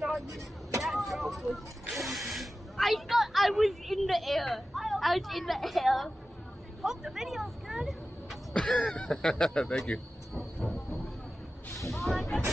cannot. That drop was. I thought I was in the air. I was in the air. Hope the video's good. Thank you. Oh, I got